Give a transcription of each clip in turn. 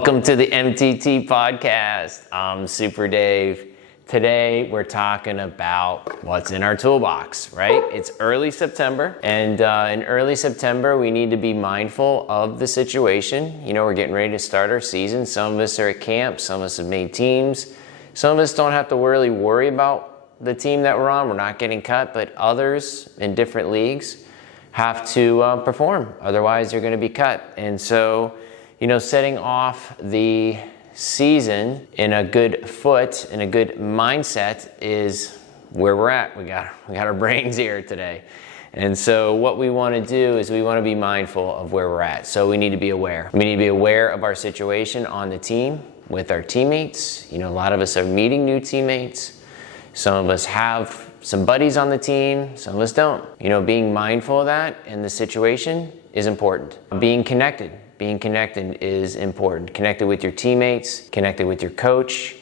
Welcome to the MTT podcast. I'm Super Dave. Today we're talking about what's in our toolbox, right? It's early September, and in early September we need to be mindful of the situation. You know, we're getting ready to start our season. Some of us are at camp, some of us have made teams. Some of us don't have to really worry about the team that we're on. We're not getting cut, but others in different leagues have to perform. Otherwise they're going to be cut. And so, you know, setting off the season in a good foot, in a good mindset is where we're at. We got our brains here today. And so what we want to do is we want to be mindful of where we're at. So we need to be aware. We need to be aware of our situation on the team with our teammates. You know, a lot of us are meeting new teammates. Some of us have some buddies on the team, some of us don't. You know, being mindful of that in the situation is important. Being connected is important. Connected with your teammates, connected with your coach,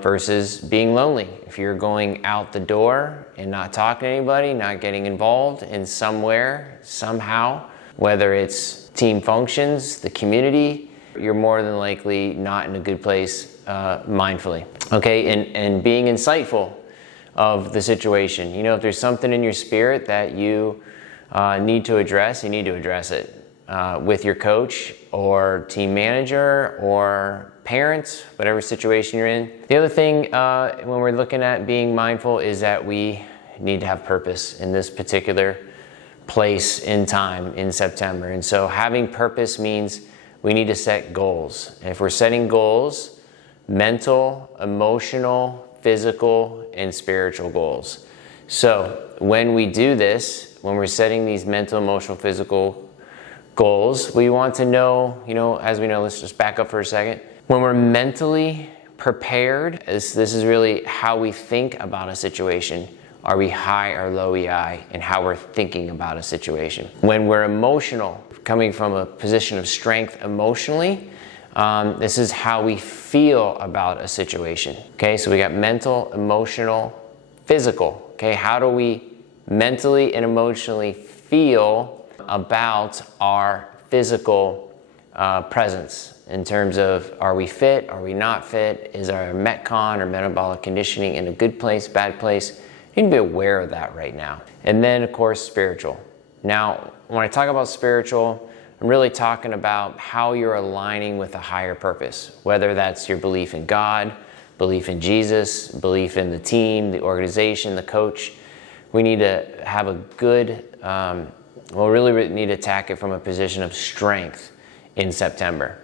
versus being lonely. If you're going out the door and not talking to anybody, not getting involved in somewhere, somehow, whether it's team functions, the community, you're more than likely not in a good place mindfully. Okay, and being insightful of the situation. You know, if there's something in your spirit that you need to address, you need to address it. With your coach or team manager or parents, whatever situation you're in. The other thing when we're looking at being mindful is that we need to have purpose in this particular place in time in September. And so having purpose means we need to set goals. And if we're setting goals, mental, emotional, physical, and spiritual goals. So when we do this, when we're setting these mental, emotional, physical goals, we want to know, you know, as we know, let's just back up for a second. When we're mentally prepared, this is really how we think about a situation. Are we high or low EI in how we're thinking about a situation? When we're emotional, coming from a position of strength emotionally, this is how we feel about a situation. Okay, so we got mental, emotional, physical. Okay, how do we mentally and emotionally feel about our physical presence in terms of, are we fit, are we not fit, is our metcon or metabolic conditioning in a good place, bad place? You need to be aware of that right now. And then of course spiritual. Now when I talk about spiritual, I'm really talking about how you're aligning with a higher purpose, whether that's your belief in God, belief in Jesus, belief in the team, the organization, the coach. We need to have a good we'll really need to attack it from a position of strength in September.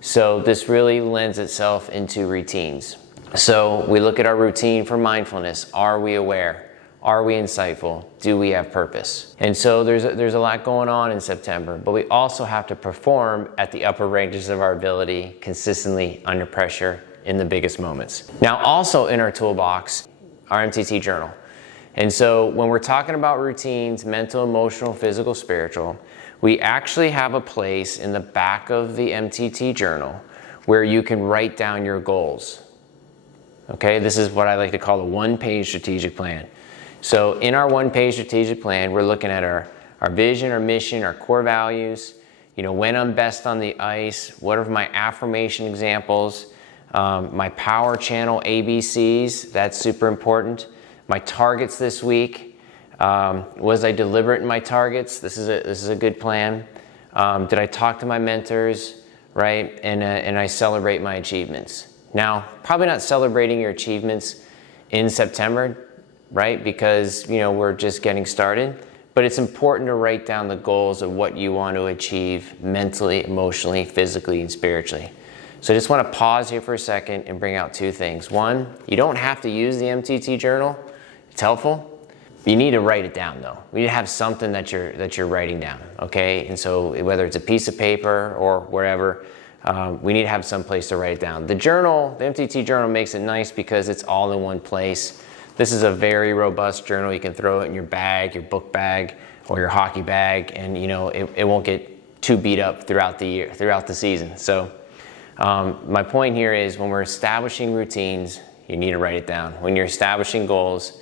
So this really lends itself into routines. So we look at our routine for mindfulness. Are we aware? Are we insightful? Do we have purpose? And so there's a lot going on in September, but we also have to perform at the upper ranges of our ability, consistently under pressure in the biggest moments. Now also in our toolbox, our MTT journal. And so when we're talking about routines, mental, emotional, physical, spiritual, we actually have a place in the back of the MTT journal where you can write down your goals. Okay, this is what I like to call a one-page strategic plan. So in our one-page strategic plan, we're looking at our vision, our mission, our core values, you know, when I'm best on the ice, what are my affirmation examples, my power channel ABCs, that's super important. My targets this week, was I deliberate in my targets? This is a good plan. Did I talk to my mentors, right? And I celebrate my achievements. Now, probably not celebrating your achievements in September, right? Because, you know, we're just getting started. But it's important to write down the goals of what you want to achieve mentally, emotionally, physically, and spiritually. So I just want to pause here for a second and bring out two things. One, you don't have to use the MTT journal. It's helpful. You need to write it down though. We need to have something that you're writing down, okay? And so whether it's a piece of paper or wherever, we need to have some place to write it down. The journal, the MTT journal makes it nice because it's all in one place. This is a very robust journal. You can throw it in your bag, your book bag, or your hockey bag, and you know it won't get too beat up throughout the year, throughout the season. So my point here is when we're establishing routines, you need to write it down. When you're establishing goals,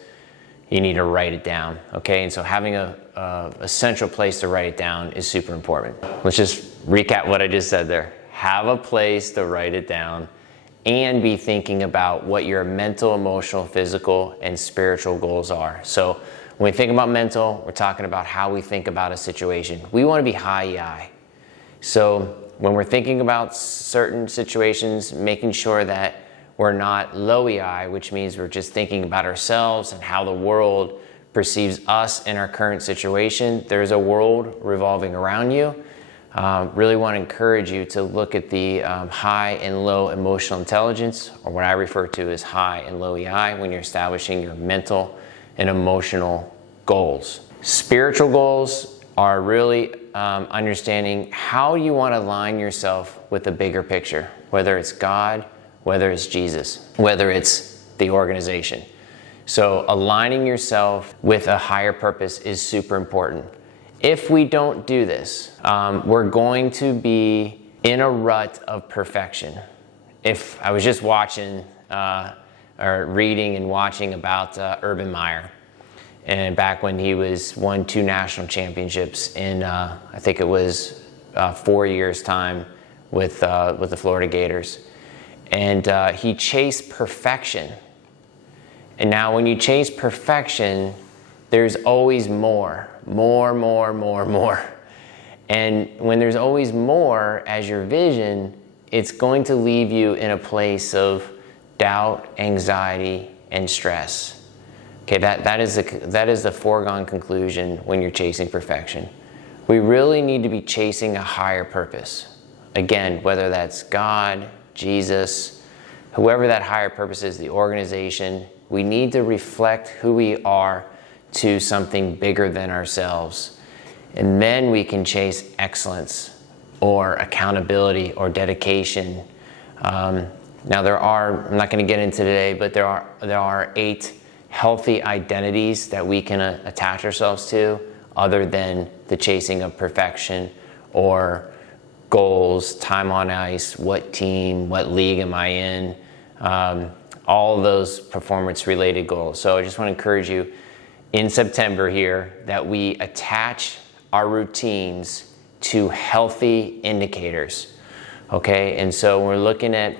you need to write it down, okay? And so having a central place to write it down is super important. Let's just recap what I just said there. have a place to write it down, and be thinking about what your mental, emotional, physical, and spiritual goals are. So when we think about mental, we're talking about how we think about a situation. We want to be high EI. So when we're thinking about certain situations, making sure that we're not low EI, which means we're just thinking about ourselves and how the world perceives us in our current situation. There's a world revolving around you. Really want to encourage you to look at the high and low emotional intelligence, or what I refer to as high and low EI, when you're establishing your mental and emotional goals. Spiritual goals are really understanding how you want to align yourself with the bigger picture, whether it's God, whether it's Jesus, whether it's the organization. So aligning yourself with a higher purpose is super important. If we don't do this, we're going to be in a rut of perfection. If I was just watching or reading and watching about Urban Meyer, and back when he won 2 national championships in I think it was 4 years time with the Florida Gators, and he chased perfection. And now when you chase perfection, there's always more. And when there's always more as your vision, it's going to leave you in a place of doubt, anxiety, and stress. Okay, that is the foregone conclusion when you're chasing perfection. We really need to be chasing a higher purpose. Again, whether that's God, Jesus, whoever that higher purpose is, the organization, we need to reflect who we are to something bigger than ourselves. And then we can chase excellence or accountability or dedication. Now I'm not going to get into today, but there are 8 healthy identities that we can attach ourselves to, other than the chasing of perfection or goals, time on ice, what team, what league am I in, all of those performance related goals. So I just want to encourage you in September here that we attach our routines to healthy indicators. Okay, and so we're looking at,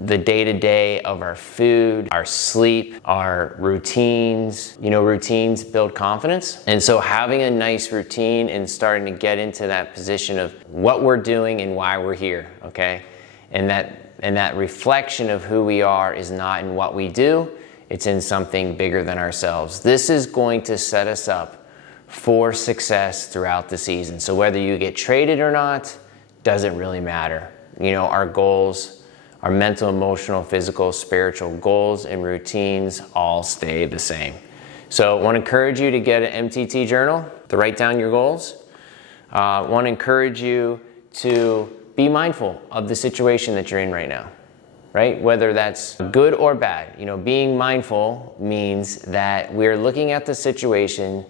the day-to-day of our food, our sleep, our routines. Routines build confidence. And so having a nice routine and starting to get into that position of what we're doing and why we're here, okay? And that reflection of who we are is not in what we do, it's in something bigger than ourselves. This is going to set us up for success throughout the season. So whether you get traded or not, doesn't really matter. Our goals, our mental, emotional, physical, spiritual goals and routines all stay the same. So I want to encourage you to get an MTT journal to write down your goals. I want to encourage you to be mindful of the situation that you're in right now, right? Whether that's good or bad. Being mindful means that we're looking at the situation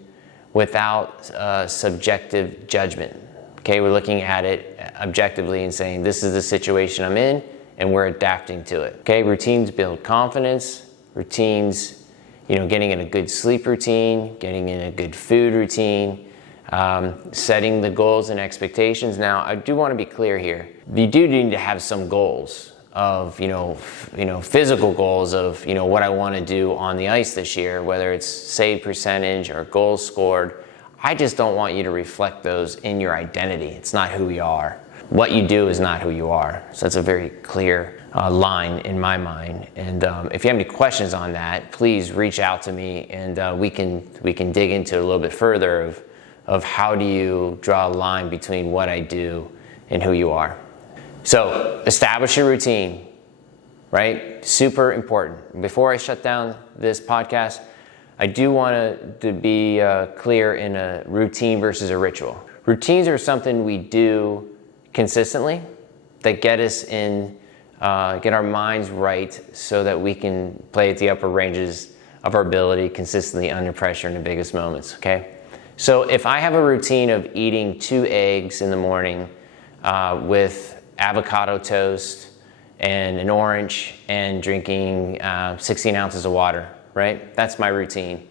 without subjective judgment. Okay, we're looking at it objectively and saying, this is the situation I'm in, and we're adapting to it. Okay, routines build confidence. Routines, getting in a good sleep routine, getting in a good food routine, setting the goals and expectations. Now, I do want to be clear here. You do need to have some goals of, physical goals of, what I want to do on the ice this year, whether it's save percentage or goals scored. I just don't want you to reflect those in your identity. It's not who you are. What you do is not who you are. So that's a very clear line in my mind. And if you have any questions on that, please reach out to me, and we can dig into it a little bit further of how do you draw a line between what I do and who you are. So establish your routine, right? Super important. Before I shut down this podcast, I do want to be clear in a routine versus a ritual. Routines are something we do consistently that get us in, get our minds right so that we can play at the upper ranges of our ability consistently under pressure in the biggest moments, okay? So if I have a routine of eating 2 eggs in the morning with avocado toast and an orange and drinking 16 ounces of water, right? That's my routine.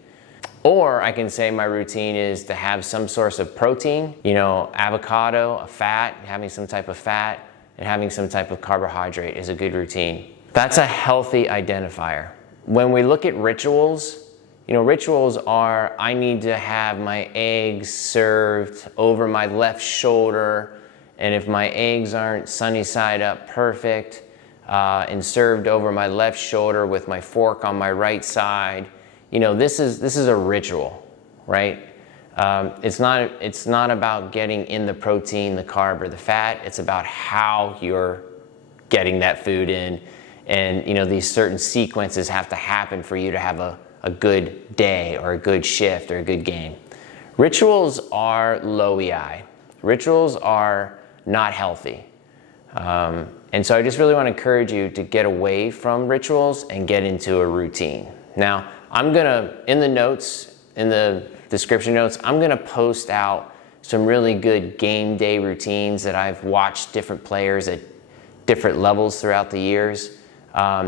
Or I can say my routine is to have some source of protein, avocado, a fat, having some type of fat, and having some type of carbohydrate is a good routine. That's a healthy identifier. When we look at rituals, rituals are, I need to have my eggs served over my left shoulder, and if my eggs aren't sunny side up perfect, and served over my left shoulder with my fork on my right side, this is a ritual, right? It's not about getting in the protein, the carb, or the fat. It's about how you're getting that food in, and these certain sequences have to happen for you to have a good day or a good shift or a good game. Rituals are low EI. Rituals are not healthy. And so I just really want to encourage you to get away from rituals and get into a routine. Now, I'm gonna, in the description notes, I'm gonna post out some really good game day routines that I've watched different players at different levels throughout the years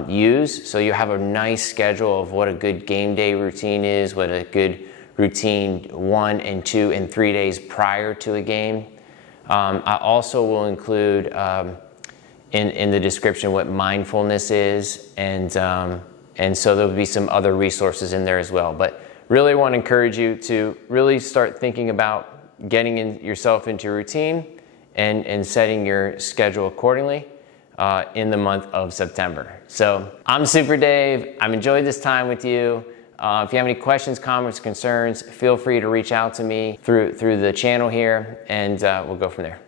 use. So you have a nice schedule of what a good game day routine is, what a good routine 1 and 2 and 3 days prior to a game. I also will include in the description what mindfulness is, and so there'll be some other resources in there as well. But really want to encourage you to really start thinking about getting yourself into routine and setting your schedule accordingly in the month of September. So I'm Super Dave. I've enjoyed this time with you. If you have any questions, comments, concerns, feel free to reach out to me through the channel here, and we'll go from there.